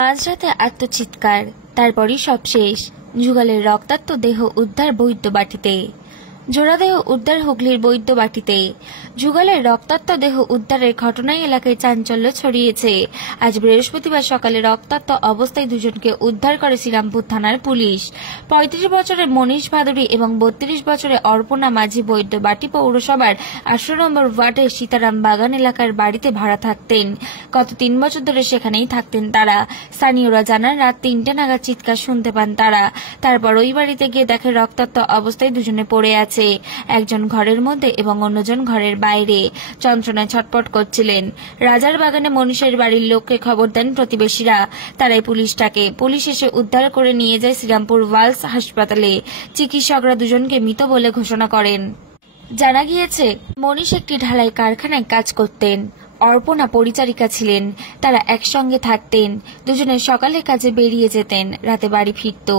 মাঝরাতে আত্মচিৎকার, তারপরই সব শেষ। যুগলের রক্তাক্ত দেহ উদ্ধার বৈদ্যবাটিতে। জোড়াদেহ উদ্ধার হুগলির বৈদ্যবাটিতে। যুগলের রক্তাক্ত দেহ উদ্ধারের ঘটনায় এলাকায় চাঞ্চল্য ছড়িয়েছে। আজ বৃহস্পতিবার সকালে রক্তাক্ত অবস্থায় দুজনকে উদ্ধার করে শ্রীরামপুর থানার পুলিশ। ৩৫ বছরের মনীষ ভাদুরী এবং ৩২ বছরের অর্পণা মাঝি বৈদ্যবাটি পৌরসভার ১৮ নম্বর ওয়ার্ডের সীতারাম বাগান এলাকার বাড়িতে ভাড়া থাকতেন। গত ৩ বছর ধরে সেখানেই থাকতেন তারা। স্থানীয়রা জানান, রাত ৩টে নাগাদ চিৎকার শুনতে পান তারা। তারপর ওই বাড়িতে গিয়ে দেখে রক্তাক্ত অবস্থায় দুজনে পড়ে আছে। একজন ঘরের মধ্যে এবং অন্যজন ঘরের বাইরে যন্ত্রণায় ছটফট করছিলেন। রাজার বাগানে মনীষের বাড়ির লোককে খবর দেন প্রতিবেশীরা। তারাই পুলিশ এসে উদ্ধার করে নিয়ে যায় শ্রীরামপুর ওয়ালস হাসপাতালে। চিকিৎসকরা দুজনকে মৃত বলে ঘোষণা করেন। জানা গিয়েছে, মনীষ একটি ঢালাই কারখানায় কাজ করতেন। অর্পণা পরিচারিকা ছিলেন। তারা একসঙ্গে থাকতেন। দুজনে সকালে কাজে বেরিয়ে যেতেন, রাতে বাড়ি ফিরত।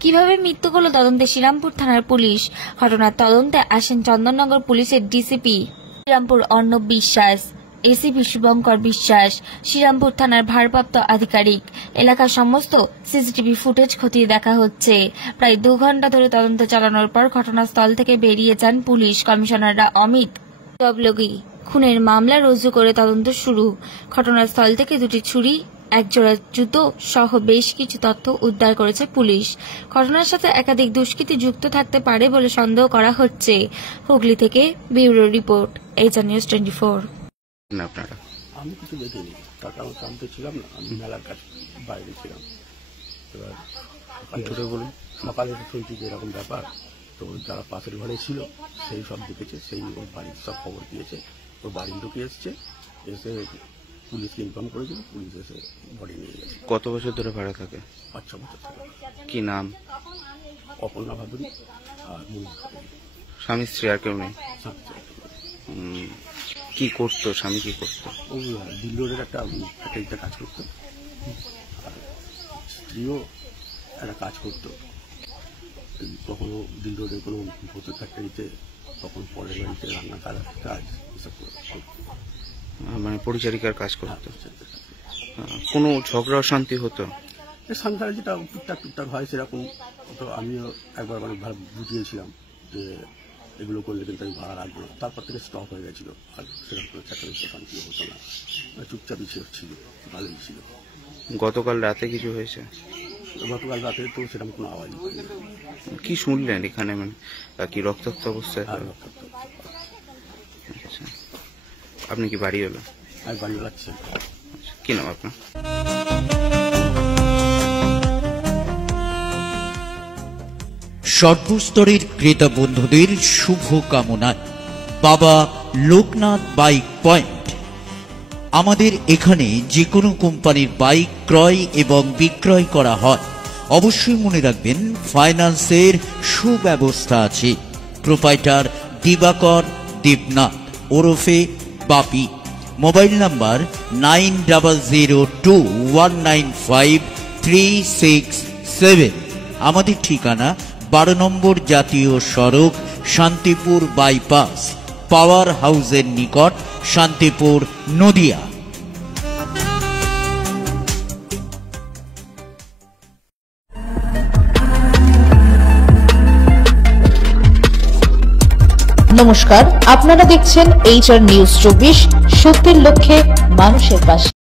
কিভাবে মৃত্যু হলো তদন্তে শ্রীরামপুর থানার পুলিশ। ঘটনার তদন্তে আসেন চন্দননগর পুলিশের ডিসিপি শ্রীরামপুর অর্ণব বিশ্বাস, এসিপি শুভঙ্কর বিশ্বাস, শ্রীরামপুর থানার ভারপ্রাপ্ত আধিকারিক। এলাকার সমস্ত সিসিটিভি ফুটেজ খতিয়ে দেখা হচ্ছে। প্রায় 2 ঘন্টা ধরে তদন্ত চালানোর পর ঘটনাস্থল থেকে বেরিয়ে যান পুলিশ কমিশনাররা অমিত ডবলগি। খুনের মামলা রুজু করে তদন্ত শুরু। ঘটনাস্থল থেকে 2টি ছুরি, 1 জোড়া জুতো সহ বেশ কিছু তথ্য উদ্ধার করেছে পুলিশ। ঘটনার সাথে একাধিক দুষ্কৃতী যুক্ত থাকতে পারে বলে সন্দেহ করা হচ্ছে। হুগলি থেকে ব্যুরো রিপোর্ট, এইচআর নিউজ 24। আমি কিছু দেখিনি, কাকা কামতে ছিলাম না, আমি মেলার কাছে বাইরে ছিলাম। এবার সকালে শুনছি যে এরকম ব্যাপার, তো যারা পাশের ঘরে ছিল সেই সব দেখেছে, সেই ওর বাড়ির সব খবর দিয়েছে। ওর বাড়ির লোকে এসছে, এসে পুলিশকে ইনফর্ম করেছিল, পুলিশ এসে বডি নিয়ে গেছে। কত বছর ধরে ভাড়া থাকে? 5-6 বছর থাকে। কি নাম? অর্পণা ভাদুরী আর মনীষ ভাদুরী। স্বামী স্ত্রী আর কেউ নেই? কি করতো স্বামী? কি করতো? ও দিল রোডের একটা ফ্যাক্টরিতে কাজ করতো, আর স্ত্রীও একটা কাজ করতো। কখনো দিল রোডের কোনো ভূতের ফ্যাক্টরিতে, তখন পরের বাড়িতে রান্না কাজ এসব করতো। মানে পরিচারিকার কাজ করতো। কোনো ঝগড়া অশান্তি হতো? সংসারে যেটা টুকটাক হয় সেরকম। তো আমিও একবার মানে বুঝিয়েছিলাম যে এগুলো করলে কিন্তু আমি ভাড়া রাখবো। তারপর থেকে স্টপ হয়ে গেছিল, আর সেরকম কোনো শান্তি হতো না, চুপচাপই ছিল, ভালোই ছিল। গতকাল রাতে কিছু হয়েছে? গতকাল রাতে তো সেরকম কোনো আওয়াজ হয়নি। কি শুনলেন এখানে? মানে কি রক্তাক্ত অবস্থায়? আচ্ছা, আপনি কি বাড়ি হলো? আমি বাড়ি যাচ্ছি। কি নাম আপনার? সর্বস্তরের ক্রেতা বন্ধুদের শুভ কামনায় বাবা লোকনাথ বাইক পয়েন্ট। আমাদের এখানে যে কোনো কোম্পানির বাইক ক্রয় এবং বিক্রয় করা হয়। অবশ্যই মনে রাখবেন, ফাইন্যান্সের সুব্যবস্থা আছে। প্রোপাইটার দিবাকর দেবনাথ ওরফে বাপি। Mobile number 9002195367। আমাদের ঠিকানা 12 নম্বর জাতীয় সড়ক, শান্তিপুর বাইপাস, পাওয়ার হাউসের নিকট, শান্তিপুর, নদিয়া। নমস্কার, আপনারা দেখছেন এইচআর নিউজ 24, সত্যের লক্ষ্যে মানুষের পাশে।